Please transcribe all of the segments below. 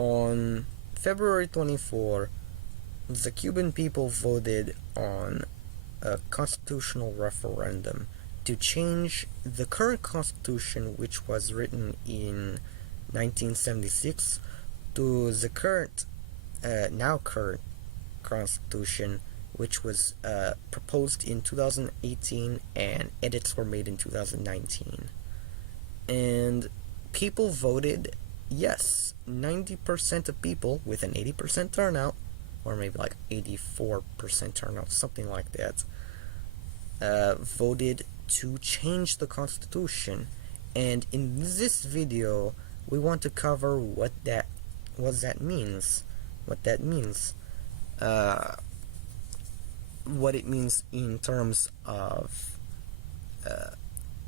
On February 24, the Cuban people voted on a constitutional referendum to change the current constitution, which was written in 1976, to the now current constitution, which was proposed in 2018 and edits were made in 2019. And people voted yes. 90% of people, with an 80% turnout, or maybe like 84% turnout, something like that, voted to change the constitution. And in this video, we want to cover what that means, what it means in terms of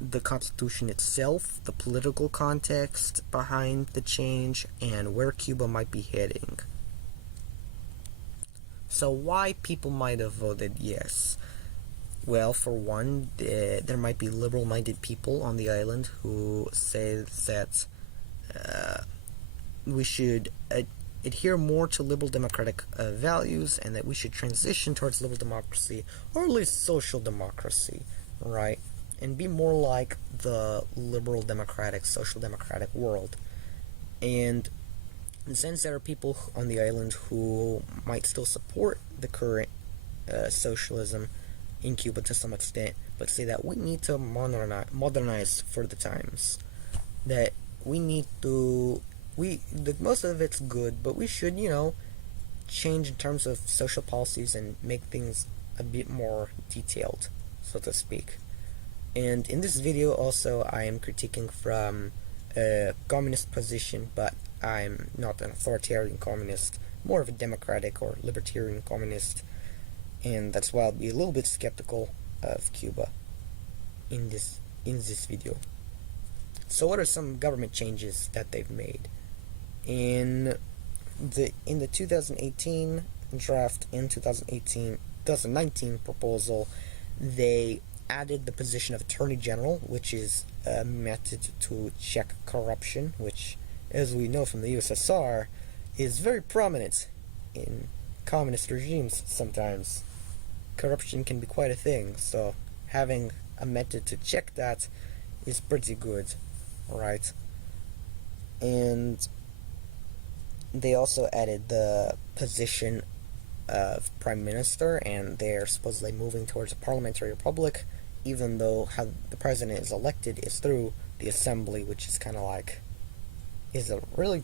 the constitution itself, the political context behind the change, and where Cuba might be heading. So why people might have voted yes? Well, for one, there might be liberal-minded people on the island who say that we should adhere more to liberal democratic values, and that we should transition towards liberal democracy, or at least social democracy, right? And be more like the liberal democratic, social democratic world. And since there are people on the island who might still support the current socialism in Cuba to some extent, but say that we need to modernize for the times, that we need to, most of it's good, but we should, change in terms of social policies and make things a bit more detailed, so to speak. And in this video also, I am critiquing from a communist position, but I'm not an authoritarian communist, more of a democratic or libertarian communist, and that's why I'll be a little bit skeptical of Cuba in this video. So what are some government changes that they've made? In the 2018 draft and 2019 proposal, they added the position of Attorney General, which is a method to check corruption, which, as we know from the USSR, is very prominent in communist regimes sometimes. Corruption can be quite a thing, so having a method to check that is pretty good, right? And they also added the position of Prime Minister, and they're supposedly moving towards a parliamentary republic, even though how the president is elected is through the assembly, which is kind of like, is it really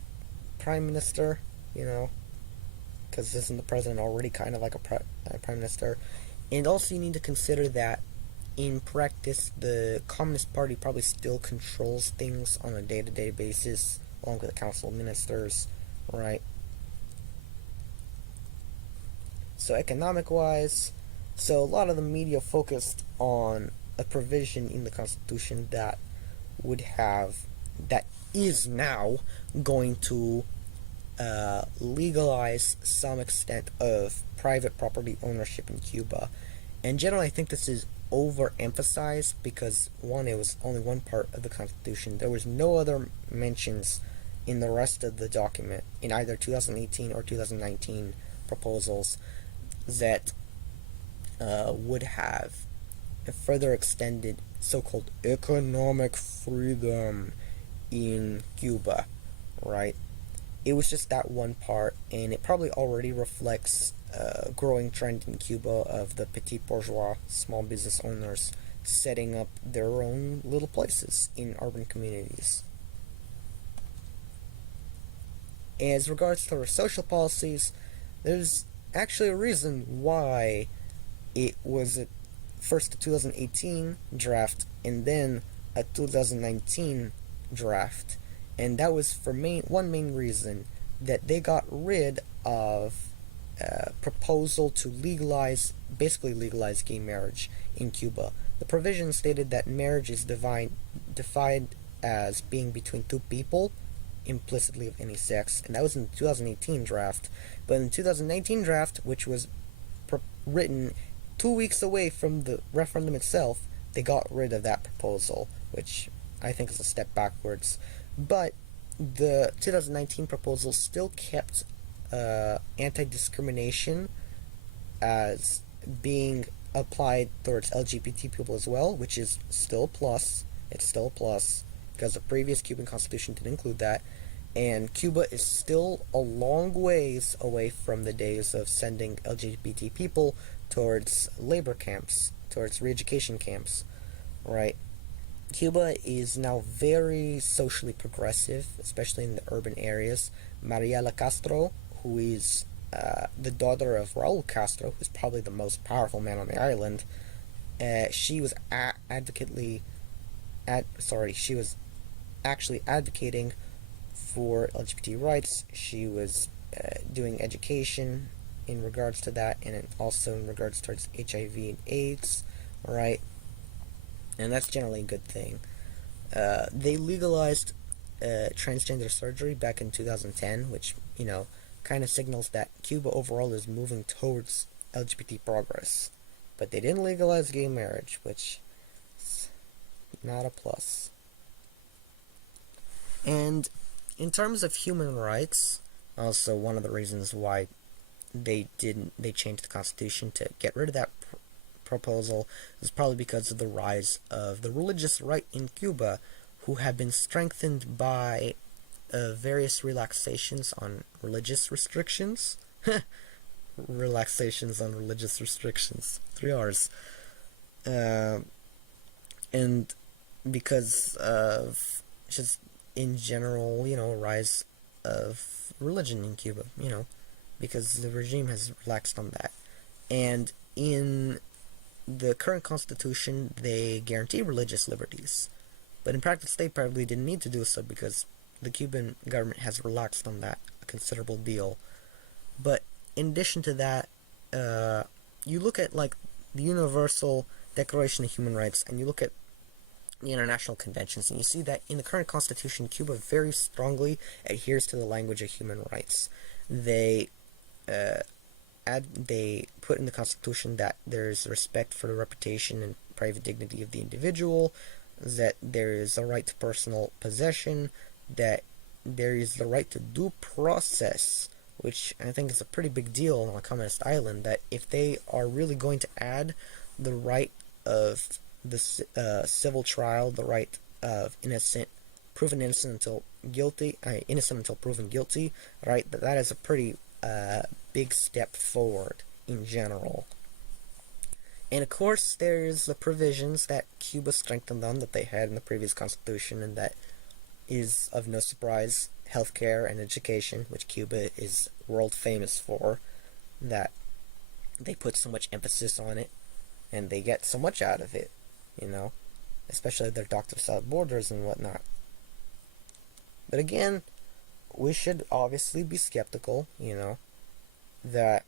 prime minister, because isn't the president already kind of like a prime minister? And also you need to consider that in practice the Communist Party probably still controls things on a day-to-day basis, along with the Council of Ministers, right? So economic-wise, so a lot of the media focused on a provision in the Constitution that is now going to legalize some extent of private property ownership in Cuba. And generally I think this is overemphasized because, one, it was only one part of the Constitution. There was no other mentions in the rest of the document, in either 2018 or 2019 proposals, that would have a further extended so-called economic freedom in Cuba, right? It was just that one part, and it probably already reflects a growing trend in Cuba of the petit bourgeois, small business owners, setting up their own little places in urban communities. As regards to our social policies, there's actually a reason why it was first a 2018 draft and then a 2019 draft, and that was for one main reason, that they got rid of a proposal to basically legalize gay marriage in Cuba. The provision stated that marriage is defined as being between two people, implicitly of any sex, and that was in the 2018 draft. But in the 2019 draft, which was written 2 weeks away from the referendum itself, they got rid of that proposal, which I think is a step backwards. But the 2019 proposal still kept anti-discrimination as being applied towards LGBT people as well, which is still a plus. It's still a plus because the previous Cuban constitution did include that. And Cuba is still a long ways away from the days of sending LGBT people towards labor camps, towards re-education camps, right? Cuba is now very socially progressive, especially in the urban areas. Mariela Castro, who is the daughter of Raul Castro, who's probably the most powerful man on the island, she was she was actually advocating for LGBT rights. She was doing education in regards to that, and also in regards towards HIV and AIDS, right? And that's generally a good thing. They legalized transgender surgery back in 2010, which, kind of signals that Cuba overall is moving towards LGBT progress. But they didn't legalize gay marriage, which is not a plus. And in terms of human rights, also one of the reasons why they changed the constitution to get rid of that proposal is probably because of the rise of the religious right in Cuba, who have been strengthened by various relaxations on religious restrictions. Relaxations on religious restrictions. 3 R's. And because of just in general, rise of religion in Cuba, because the regime has relaxed on that. And in the current constitution, they guarantee religious liberties. But in practice, they probably didn't need to do so because the Cuban government has relaxed on that a considerable deal. But in addition to that, you look at like the Universal Declaration of Human Rights, and you look at the international conventions, and you see that in the current constitution, Cuba very strongly adheres to the language of human rights. They they put in the constitution that there is respect for the reputation and private dignity of the individual, that there is a right to personal possession, that there is the right to due process, which I think is a pretty big deal on a communist island, that if they are really going to add the right of the civil trial, the right of proven innocent until guilty, innocent until proven guilty, right, that is a pretty big step forward in general. And of course, there's the provisions that Cuba strengthened on that they had in the previous constitution, and that is of no surprise healthcare and education, which Cuba is world famous for, that they put so much emphasis on it, and they get so much out of it, especially their Doctors Without Borders and whatnot. But again, we should obviously be skeptical, that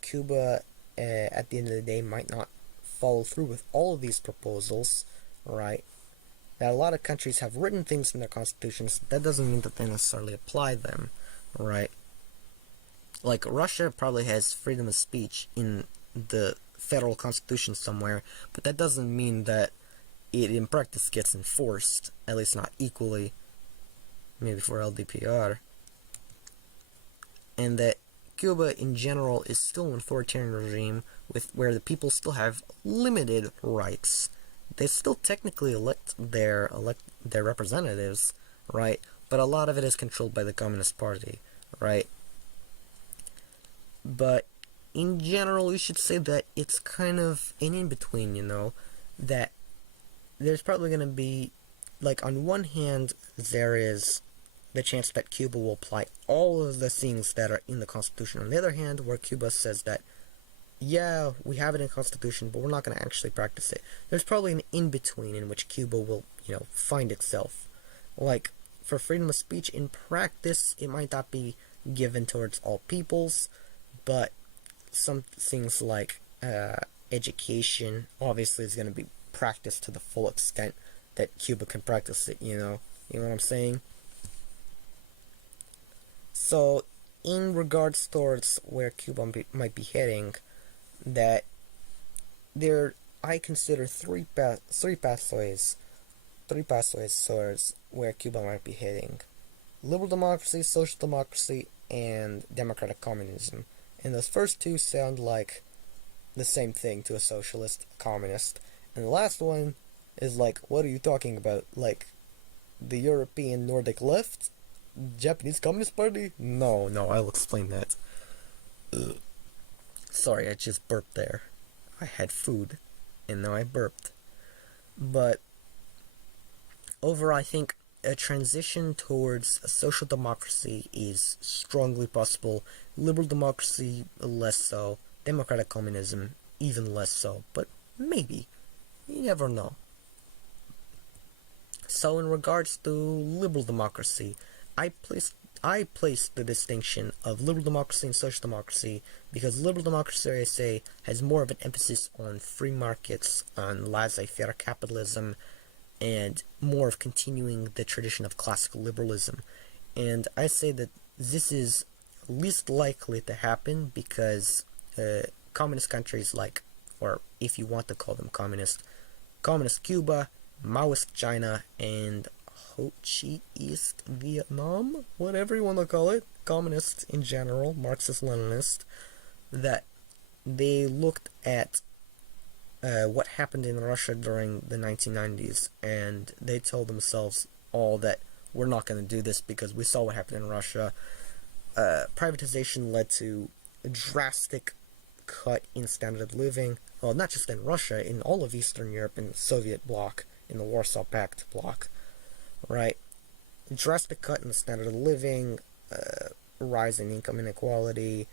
Cuba, at the end of the day, might not follow through with all of these proposals, right? That a lot of countries have written things in their constitutions, that doesn't mean that they necessarily apply them, right? Like, Russia probably has freedom of speech in the federal constitution somewhere, but that doesn't mean that it in practice gets enforced, at least not equally, maybe for LDPR. And that Cuba in general is still an authoritarian regime where the people still have limited rights. They still technically elect their representatives, right? But a lot of it is controlled by the Communist Party, right? But in general, you should say that it's kind of an in-between, that there's probably going to be, like, on one hand, there is the chance that Cuba will apply all of the things that are in the Constitution. On the other hand, where Cuba says that, yeah, we have it in the Constitution, but we're not going to actually practice it. There's probably an in-between in which Cuba will, find itself. Like, for freedom of speech, in practice, it might not be given towards all peoples, but some things like education, obviously, is going to be practiced to the full extent that Cuba can practice it, You know what I'm saying? So, in regards towards where Cuba might be heading, that I consider three pathways towards where Cuba might be heading. liberal democracy, social democracy, and democratic communism. And those first two sound like the same thing to a socialist, communist. And the last one is like, what are you talking about? Like, the European Nordic left? Japanese Communist Party? No, I'll explain that. Ugh. Sorry, I just burped there. I had food, and now I burped. But overall, I think a transition towards a social democracy is strongly possible. Liberal democracy, less so. Democratic communism, even less so. But maybe. You never know. So in regards to liberal democracy, I place the distinction of liberal democracy and social democracy because liberal democracy, I say, has more of an emphasis on free markets, on laissez-faire capitalism, and more of continuing the tradition of classical liberalism. And I say that this is least likely to happen because communist countries like, or if you want to call them communist Cuba, Maoist China, and Ho Chi East Vietnam, whatever you want to call it, communist in general, Marxist-Leninist, that they looked at what happened in Russia during the 1990s, and they told themselves all that we're not going to do this because we saw what happened in Russia. Privatization led to a drastic cut in standard of living. Well, not just in Russia, in all of Eastern Europe, in the Soviet bloc, in the Warsaw Pact bloc, right? Drastic cut in the standard of living, rise in income inequality,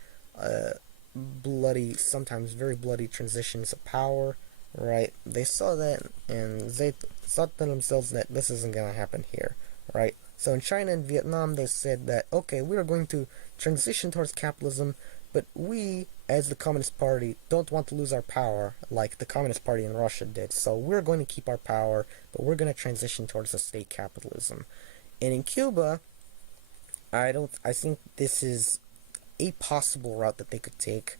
bloody, sometimes very bloody transitions of power, right? They saw that, and they thought to themselves that this isn't going to happen here, right? So in China and Vietnam, they said that, okay, we are going to transition towards capitalism, but we, as the Communist Party, don't want to lose our power like the Communist Party in Russia did. So we're going to keep our power, but we're going to transition towards a state capitalism. And in Cuba, I think this is a possible route that they could take,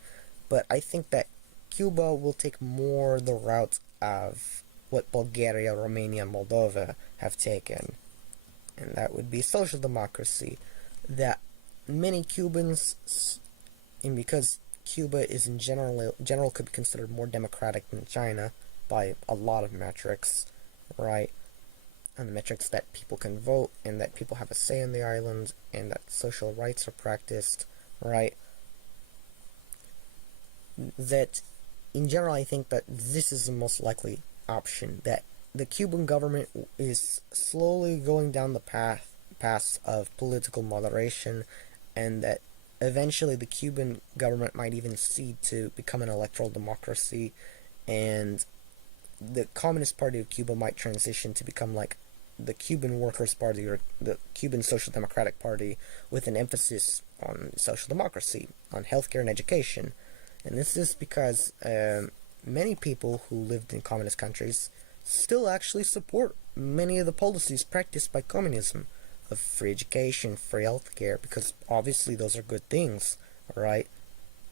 but I think that Cuba will take more the route of what Bulgaria, Romania, and Moldova have taken, and that would be social democracy. That many Cubans, and because Cuba is in general could be considered more democratic than China by a lot of metrics, right? And the metrics that people can vote, and that people have a say in the island, and that social rights are practiced, right? That in general, I think that this is the most likely option. That the Cuban government is slowly going down the path of political moderation, and that eventually the Cuban government might even cede to become an electoral democracy, and the Communist Party of Cuba might transition to become like the Cuban Workers' Party or the Cuban Social Democratic Party, with an emphasis on social democracy, on healthcare and education. And this is because many people who lived in communist countries still actually support many of the policies practiced by communism, of free education, free healthcare, because obviously those are good things, right?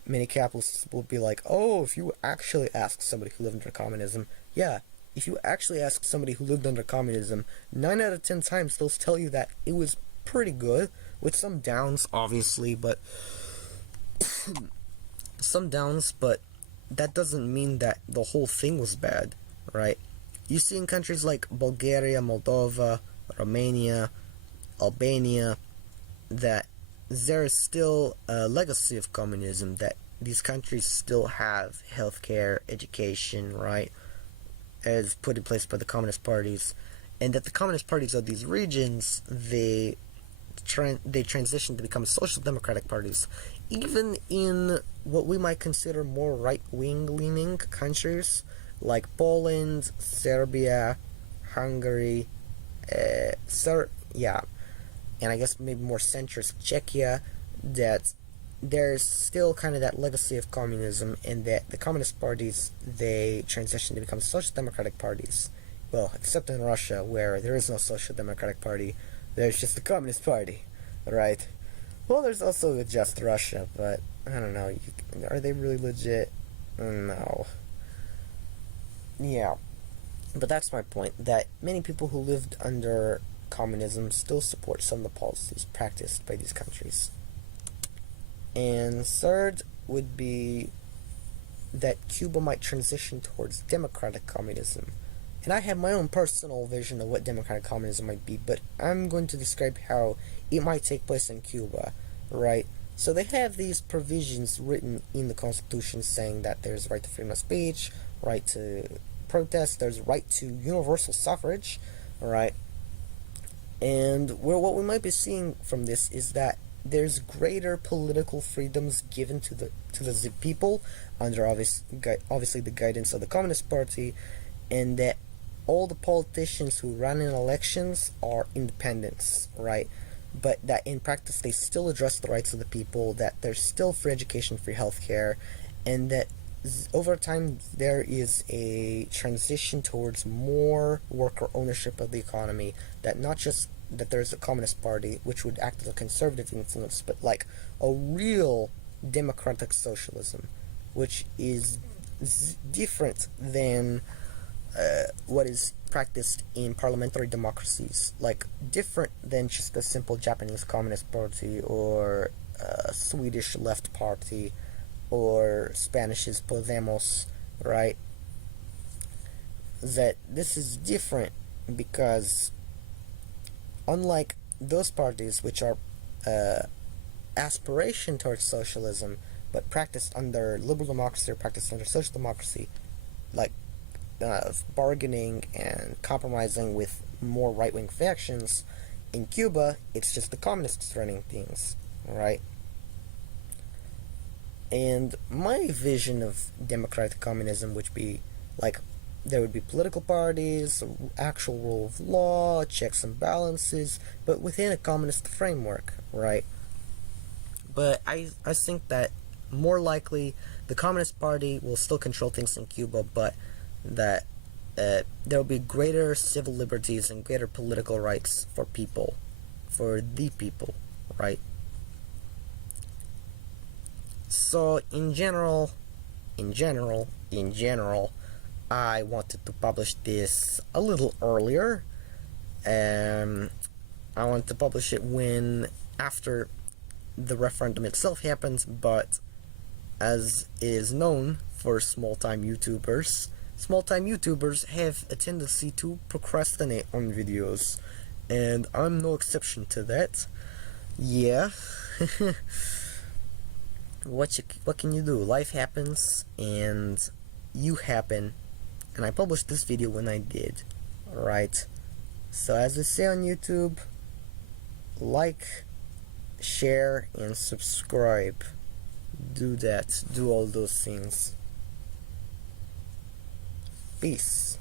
Many capitalists will be like, oh, if you actually ask somebody who lived under communism, yeah, if you actually ask somebody who lived under communism, 9 out of 10 times they'll tell you that it was pretty good, with some downs, obviously, but some downs, but that doesn't mean that the whole thing was bad, right? You see in countries like Bulgaria, Moldova, Romania, Albania, that there is still a legacy of communism, that these countries still have healthcare, education, right, as put in place by the communist parties, and that the communist parties of these regions, they transition to become social democratic parties, even in what we might consider more right-wing leaning countries like Poland, Serbia, Hungary, and I guess maybe more centrist Czechia, that there's still kind of that legacy of communism, and that the communist parties, they transition to become social democratic parties. Well, except in Russia, where there is no social democratic party, there's just the communist party, right? Well, there's also a Just Russia, but I don't know, are they really legit? No. Yeah. But that's my point, that many people who lived under communism still supports some of the policies practiced by these countries. And third would be that Cuba might transition towards democratic communism. And I have my own personal vision of what democratic communism might be, but I'm going to describe how it might take place in Cuba, right? So they have these provisions written in the Constitution saying that there's right to freedom of speech, right to protest, there's right to universal suffrage, right? And what we might be seeing from this is that there's greater political freedoms given to the people under obviously the guidance of the Communist Party, and that all the politicians who run in elections are independents, right? But that in practice they still address the rights of the people, that there's still free education, free healthcare, and that over time there is a transition towards more worker ownership of the economy, that not just that there's a Communist Party which would act as a conservative influence, but like a real democratic socialism, which is different than what is practiced in parliamentary democracies, like different than just a simple Japanese Communist Party or Swedish Left Party or Spanish's Podemos, right? That this is different because unlike those parties which are aspiration towards socialism but practiced under liberal democracy or practiced under social democracy, like bargaining and compromising with more right-wing factions, in Cuba it's just the communists running things, right? And my vision of democratic communism would be like there would be political parties, actual rule of law, checks and balances, but within a communist framework, right? But I think that more likely the Communist Party will still control things in Cuba, but that there will be greater civil liberties and greater political rights for people, for the people, right? So in general, I wanted to publish this a little earlier. I want to publish it after the referendum itself happens, but as is known for small-time YouTubers have a tendency to procrastinate on videos, and I'm no exception to that. Yeah. What can you do? Life happens, and you happen, and I published this video when I did, right? So as I say on YouTube, like, share, and subscribe. Do that. Do all those things. Peace.